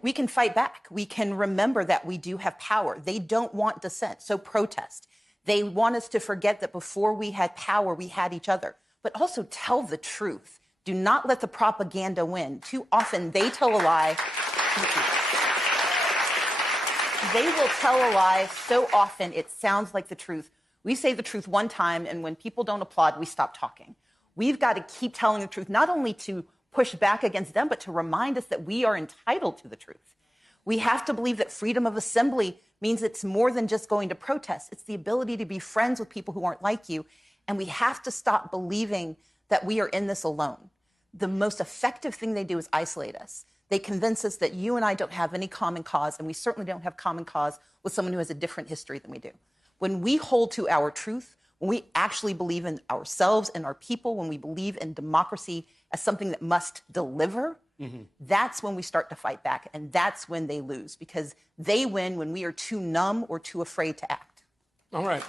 We can fight back. We can remember that we do have power. They don't want dissent, so protest. They want us to forget that before we had power, we had each other. But also tell the truth. Do not let the propaganda win. Too often they tell a lie. They will tell a lie so often it sounds like the truth. We say the truth one time, and when people don't applaud, we stop talking. We've got to keep telling the truth, not only to push back against them, but to remind us that we are entitled to the truth. We have to believe that freedom of assembly means it's more than just going to protest. It's the ability to be friends with people who aren't like you. And we have to stop believing that we are in this alone. The most effective thing they do is isolate us. They convince us that you and I don't have any common cause, and we certainly don't have common cause with someone who has a different history than we do. When we hold to our truth, when we actually believe in ourselves and our people, when we believe in democracy as something that must deliver, that's when we start to fight back. And that's when they lose, because they win when we are too numb or too afraid to act. All right.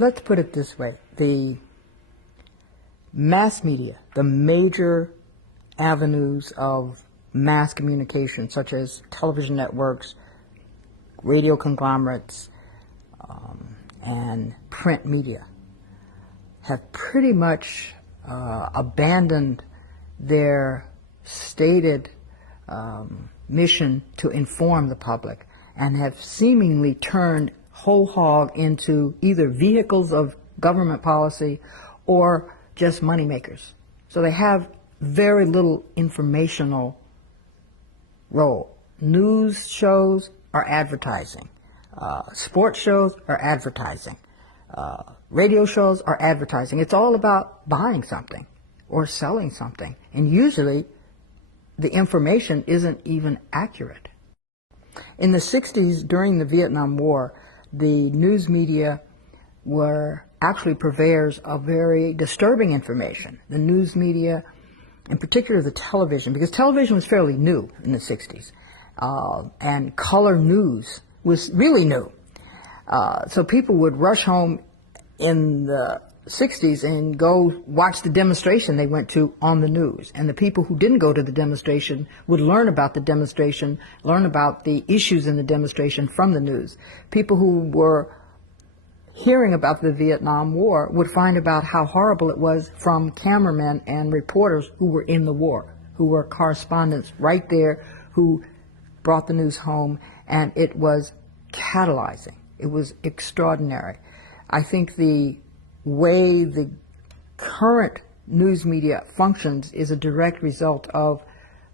Let's put it this way. The mass media, the major avenues of mass communication, such as television networks, radio conglomerates, and print media, have pretty much abandoned their stated mission to inform the public, and have seemingly turned whole hog into either vehicles of government policy or just moneymakers. So they have very little informational role. News shows are advertising. Sports shows are advertising. Radio shows are advertising. It's all about buying something or selling something. And usually the information isn't even accurate. In the 60s, during the Vietnam War, the news media were actually purveyors of very disturbing information. The news media, in particular the television, because television was fairly new in the 60s, and color news was really new. So people would rush home in the 60s and go watch the demonstration they went to on the news. And the people who didn't go to the demonstration would learn about the demonstration, learn about the issues in the demonstration from the news. People who were hearing about the Vietnam War would find about how horrible it was from cameramen and reporters who were in the war, who were correspondents right there, who brought the news home, and it was catalyzing. It was extraordinary. I think the way the current news media functions is a direct result of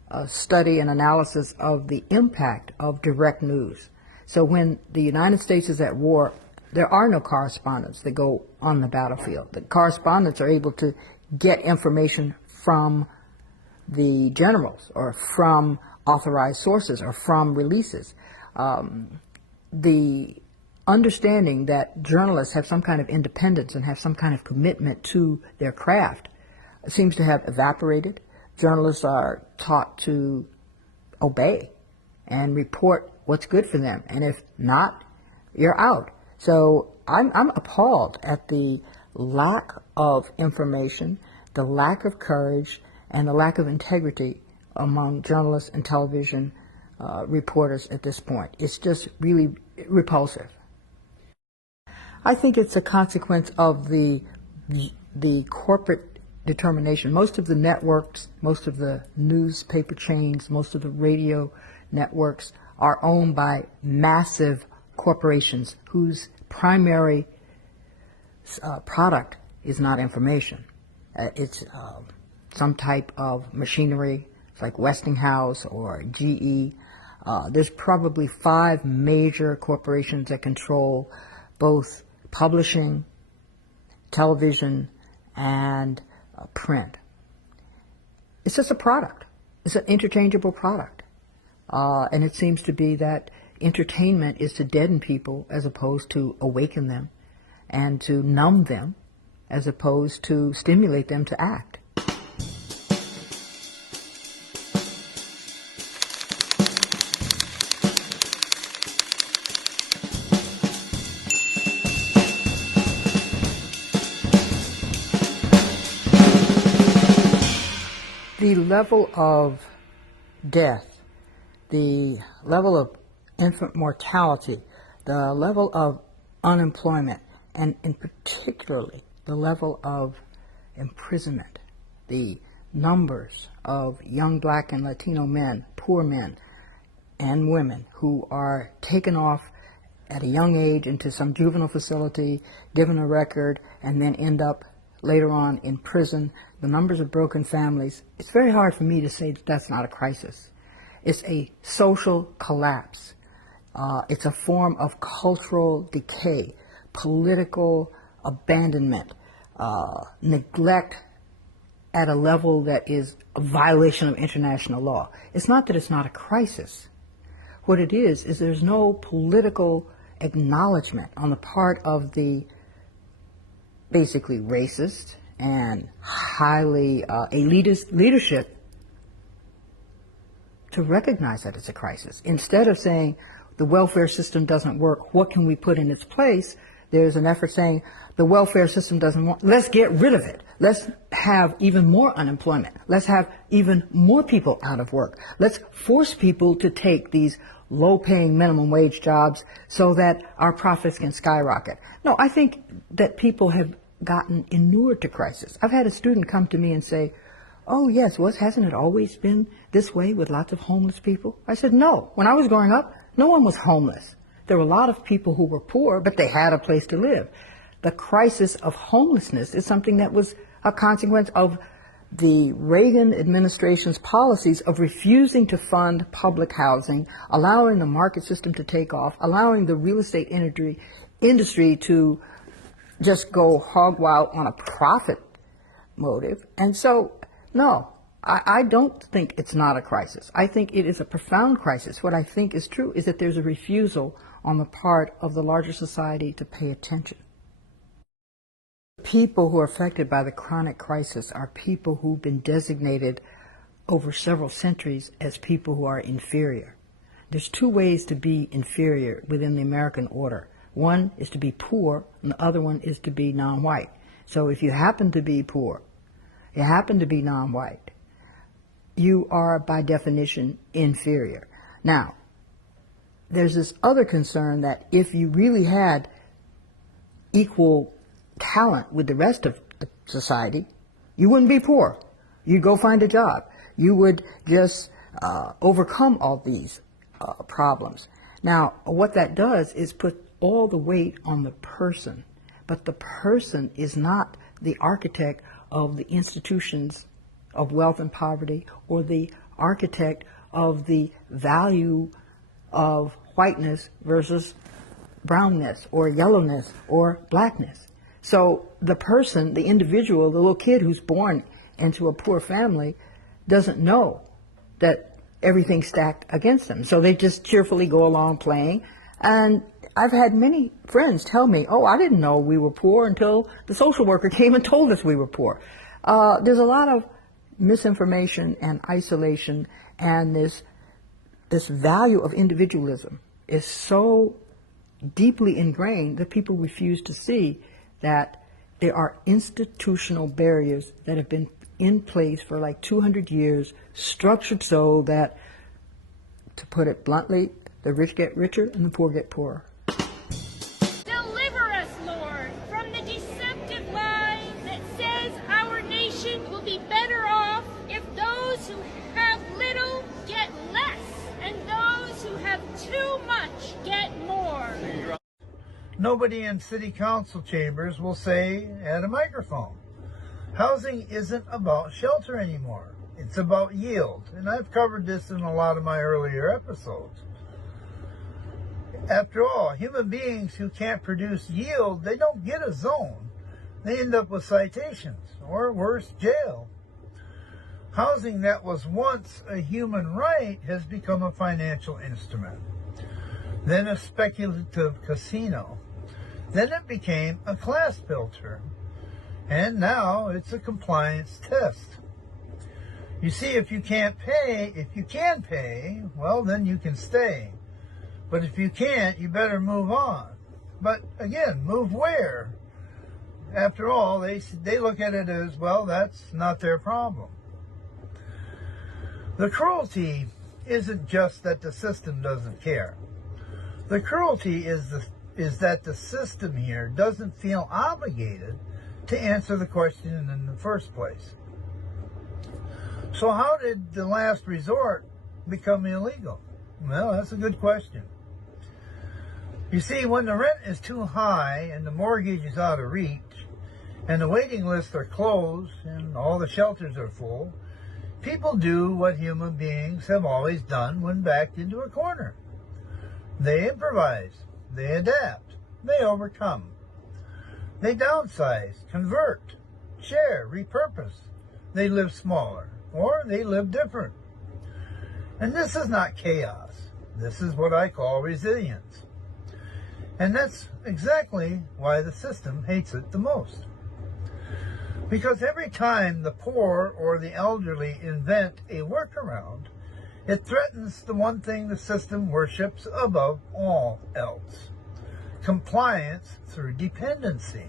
a study and analysis of the impact of direct news. So when the United States is at war, there are no correspondents that go on the battlefield. The correspondents are able to get information from the generals or from authorized sources or from releases. The understanding that journalists have some kind of independence and have some kind of commitment to their craft seems to have evaporated. Journalists are taught to obey and report what's good for them, and if not, you're out. So I'm appalled at the lack of information, the lack of courage, and the lack of integrity among journalists and television reporters at this point. It's just really repulsive. I think it's a consequence of the corporate determination. Most of the networks, most of the newspaper chains, most of the radio networks are owned by massive corporations whose primary product is not information. It's some type of machinery, like Westinghouse or GE. There's probably 5 major corporations that control both publishing, television, and print. It's just a product. It's an interchangeable product. And it seems to be that entertainment is to deaden people as opposed to awaken them, and to numb them as opposed to stimulate them to act. The level of death, the level of infant mortality, the level of unemployment, and in particularly the level of imprisonment, the numbers of young black and Latino men, poor men and women who are taken off at a young age into some juvenile facility, given a record, and then end up later on in prison, the numbers of broken families. It's very hard for me to say that that's not a crisis. It's a social collapse. It's a form of cultural decay, political abandonment, neglect at a level that is a violation of international law. It's not that it's not a crisis. What it is there's no political acknowledgement on the part of the basically racist and highly elitist leadership to recognize that it's a crisis. Instead of saying the welfare system doesn't work, what can we put in its place, there's an effort saying the welfare system doesn't work, let's get rid of it. Let's have even more unemployment. Let's have even more people out of work. Let's force people to take these low-paying minimum wage jobs so that our profits can skyrocket. No, I think that people have gotten inured to crisis. I've had a student come to me and say, oh yes, hasn't it always been this way with lots of homeless people? I said, no. When I was growing up, no one was homeless. There were a lot of people who were poor, but they had a place to live. The crisis of homelessness is something that was a consequence of the Reagan administration's policies of refusing to fund public housing, allowing the market system to take off, allowing the real estate industry to just go hog wild on a profit motive. And so, no, I don't think it's not a crisis. I think it is a profound crisis. What I think is true is that there's a refusal on the part of the larger society to pay attention. People who are affected by the chronic crisis are people who've been designated over several centuries as people who are inferior. There's 2 ways to be inferior within the American order. One is to be poor, and the other one is to be non-white. So if you happen to be poor, you happen to be non-white, you are by definition inferior. Now, there's this other concern that if you really had equal talent with the rest of the society, you wouldn't be poor. You'd go find a job. You would just overcome all these problems. Now, what that does is put all the weight on the person, but the person is not the architect of the institutions of wealth and poverty, or the architect of the value of whiteness versus brownness or yellowness or blackness. So the person, the individual, the little kid who's born into a poor family doesn't know that everything's stacked against them. So they just cheerfully go along playing. And I've had many friends tell me, oh, I didn't know we were poor until the social worker came and told us we were poor. There's a lot of misinformation and isolation, and this value of individualism is so deeply ingrained that people refuse to see that there are institutional barriers that have been in place for like 200 years, structured so that, to put it bluntly, the rich get richer and the poor get poorer. Deliver us, Lord, from the deceptive lie that says our nation will be better off if those who have little get less and those who have too much get more. Nobody in city council chambers will say at a microphone, housing isn't about shelter anymore. It's about yield. And I've covered this in a lot of my earlier episodes. After all, human beings who can't produce yield, they don't get a zone. They end up with citations, or worse, jail. Housing that was once a human right has become a financial instrument, then a speculative casino. Then it became a class filter, and now it's a compliance test. You see, if you can pay, well, then you can stay. But if you can't, you better move on. But again, move where? After all, they look at it as, well, that's not their problem. The cruelty isn't just that the system doesn't care. The cruelty is that the system here doesn't feel obligated to answer the question in the first place. So how did the last resort become illegal? Well, that's a good question. You see, when the rent is too high and the mortgage is out of reach, and the waiting lists are closed and all the shelters are full, people do what human beings have always done when backed into a corner. They improvise, they adapt, they overcome. They downsize, convert, share, repurpose. They live smaller, or they live different. And this is not chaos. This is what I call resilience. And that's exactly why the system hates it the most. Because every time the poor or the elderly invent a workaround, it threatens the one thing the system worships above all else: compliance through dependency.